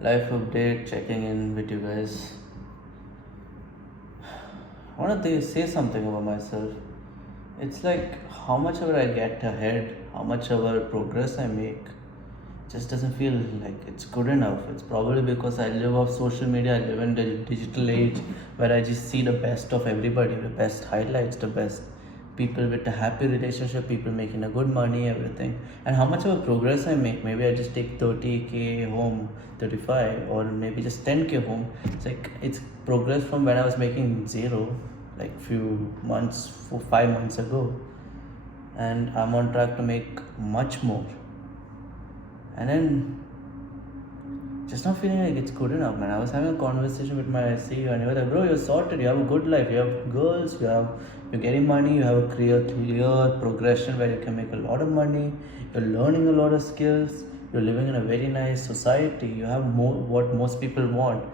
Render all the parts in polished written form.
Life update, checking in with you guys. I want to say something about myself. It's like how much ever I get ahead, how much ever progress I make, just doesn't feel like it's good enough. It's probably because I live off social media, I live in the digital age where I just see the best of everybody, the best highlights, the best people with a happy relationship, people making a good money, everything. And how much of a progress I make, maybe I just take 30k home, 35, or maybe just 10k home. It's like it's progress from when I was making zero, like few months, 5 months ago, and I'm on track to make much more. And then just not feeling like it's good enough, man. I was having a conversation with my CEO, and he was like, "Bro, you're sorted. You have a good life. You have girls. You're getting money. You have a clear progression where you can make a lot of money. You're learning a lot of skills. You're living in a very nice society. You have more what most people want."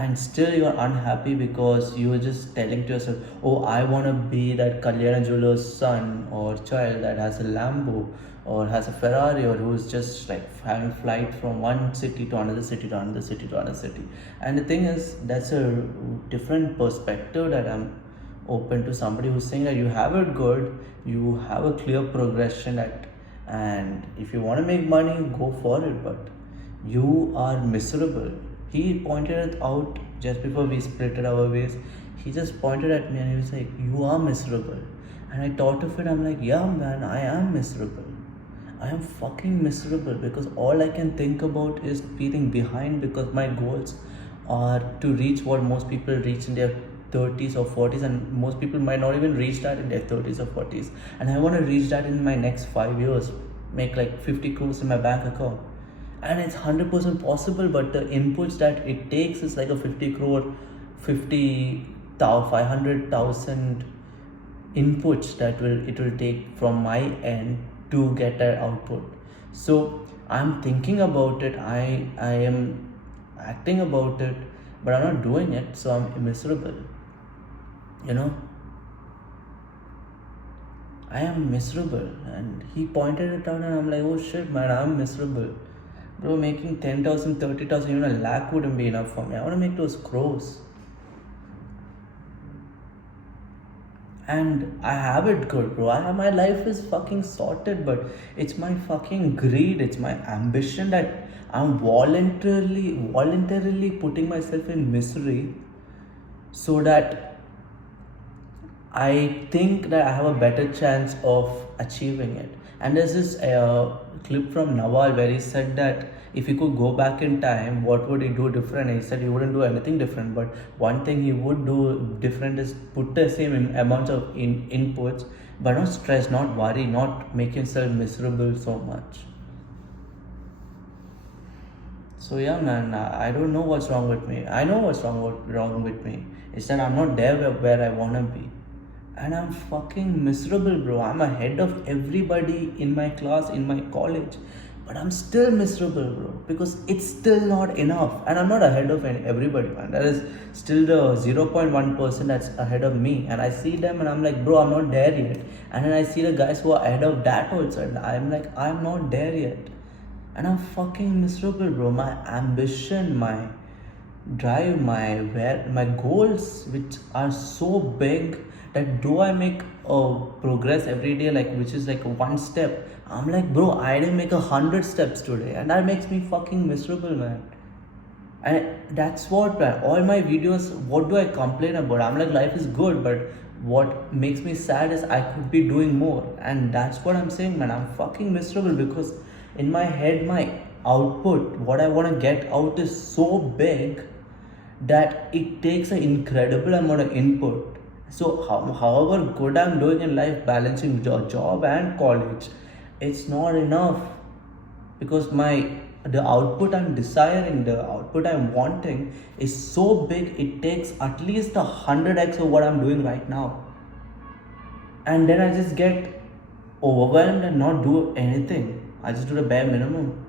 And still you're unhappy because you were just telling to yourself, oh, I want to be that Kalyana jeweler's son or child that has a Lambo or has a Ferrari, or who's just like having flight from one city to another city to another city to another city. And the thing is, that's a different perspective that I'm open to somebody who's saying that you have it good, you have a clear progression at, and if you want to make money, go for it, but you are miserable. He pointed it out just before we split our ways. He just pointed at me and he was like, you are miserable. And I thought of it, I'm like, yeah, man, I am miserable. I am fucking miserable because all I can think about is feeling behind because my goals are to reach what most people reach in their 30s or 40s, and most people might not even reach that in their 30s or 40s. And I want to reach that in my next 5 years, make like 50 crores in my bank account. And it's 100% possible, but the inputs that it takes is like a 50 crore, 500,000 inputs that will take from my end to get that output. So I'm thinking about it, I am acting about it, but I'm not doing it, so I'm miserable, you know. I am miserable. And he pointed it out and I'm like, oh shit, man, I'm miserable. Bro, making 10,000, 30,000, even a lakh wouldn't be enough for me. I want to make those crores. And I have it good, bro. My life is fucking sorted, but it's my fucking greed, it's my ambition that I'm voluntarily putting myself in misery so that I think that I have a better chance of achieving it. And there's this clip from Nawal where he said that if he could go back in time, what would he do different? And he said he wouldn't do anything different, but one thing he would do different is put the same amounts of inputs, but not stress, not worry, not make himself miserable so much. So yeah, man, I don't know what's wrong with me. I know what's wrong with me. It's that I'm not there where I wanna be, and I'm fucking miserable, bro. I'm ahead of everybody in my class, in my college, but I'm still miserable, bro, because it's still not enough. And I'm not ahead of everybody, man. That is still the 0.1% that's ahead of me, and I see them and I'm like, bro, I'm not there yet. And then I see the guys who are ahead of that also, and I'm like, I'm not there yet, and I'm fucking miserable, bro. My ambition, my drive, my goals, which are so big, that though I make progress every day, like which is like one step, I'm like, bro, I didn't make 100 steps today, and that makes me fucking miserable, man. And that's what, man, all my videos, what do I complain about? I'm like, life is good, but what makes me sad is I could be doing more. And that's what I'm saying, man. I'm fucking miserable because in my head, my output, what I want to get out, is so big that it takes an incredible amount of input. So however good I'm doing in life, balancing job and college, it's not enough, because the output I'm desiring, the output I'm wanting is so big, it takes at least 100x of what I'm doing right now. And then I just get overwhelmed and not do anything. I just do the bare minimum.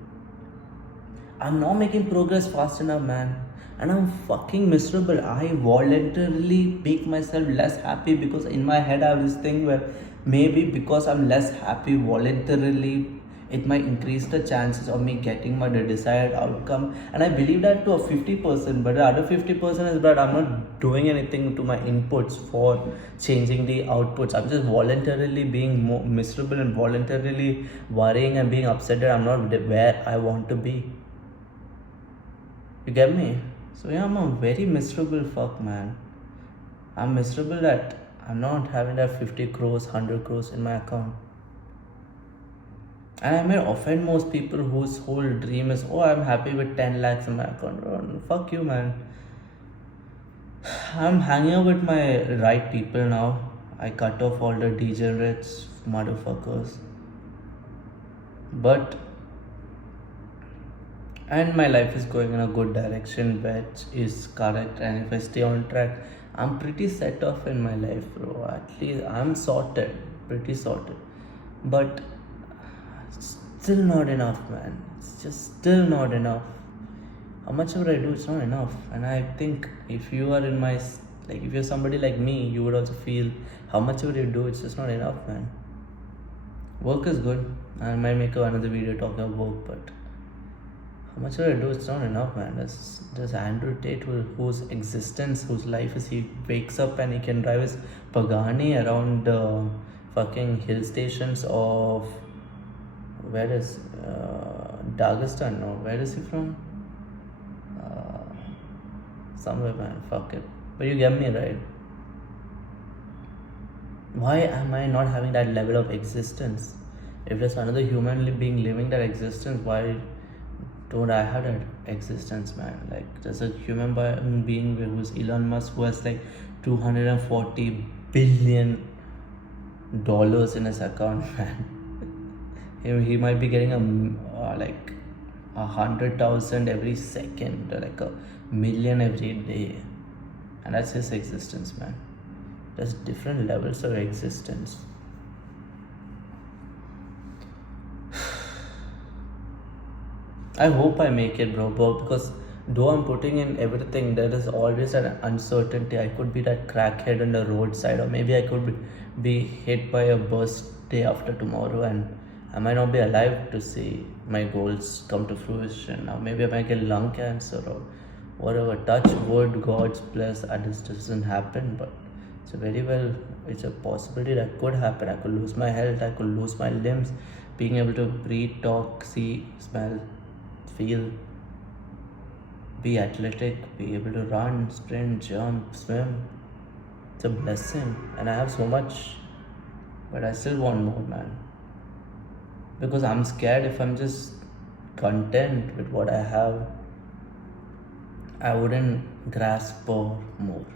I'm not making progress fast enough, man. And I'm fucking miserable. I voluntarily make myself less happy because in my head I have this thing where maybe because I'm less happy voluntarily it might increase the chances of me getting my desired outcome. And I believe that to a 50%, but the other 50% is that I'm not doing anything to my inputs for changing the outputs. I'm just voluntarily being more miserable and voluntarily worrying and being upset that I'm not where I want to be. You get me? So yeah, I'm a very miserable fuck, man. I'm miserable that I'm not having that 50 crores, 100 crores in my account. And I may offend most people whose whole dream is, oh, I'm happy with 10 lakhs in my account. Oh, fuck you, man. I'm hanging out with my right people now. I cut off all the degenerates, motherfuckers. But, and my life is going in a good direction, which is correct. And if I stay on track, I'm pretty set off in my life, bro. At least I'm sorted, pretty sorted. But still not enough, man. It's just still not enough. How much ever I do, it's not enough. And I think if you are in my, like, if you're somebody like me, you would also feel how much ever you do, it's just not enough, man. Work is good. I might make another video talking about work, but how much ever I do, it's not enough, man. There's Andrew Tate, whose existence, whose life is he wakes up and he can drive his Pagani around fucking hill stations of, where is Dagestan? No, where is he from? Somewhere, man. Fuck it. But you get me, right? Why am I not having that level of existence? If there's another human being living that existence, why don't I have that existence, man? Like, there's a human being who's Elon Musk, who has like $240 billion in his account, man. He might be getting like 100,000 every second, like a million every day, and that's his existence, man. There's different levels of existence. I hope I make it, bro, because though I'm putting in everything, there is always an uncertainty. I could be that crackhead on the roadside, or maybe I could be hit by a bus day after tomorrow, and I might not be alive to see my goals come to fruition. Or maybe I might get lung cancer or whatever. Touch wood, God's bless, and this doesn't happen, but it's a possibility that could happen. I could lose my health, I could lose my limbs, being able to breathe, talk, see, smell, feel, be athletic, be able to run, sprint, jump, swim. It's a blessing, and I have so much, but I still want more, man. Because I'm scared if I'm just content with what I have, I wouldn't grasp for more.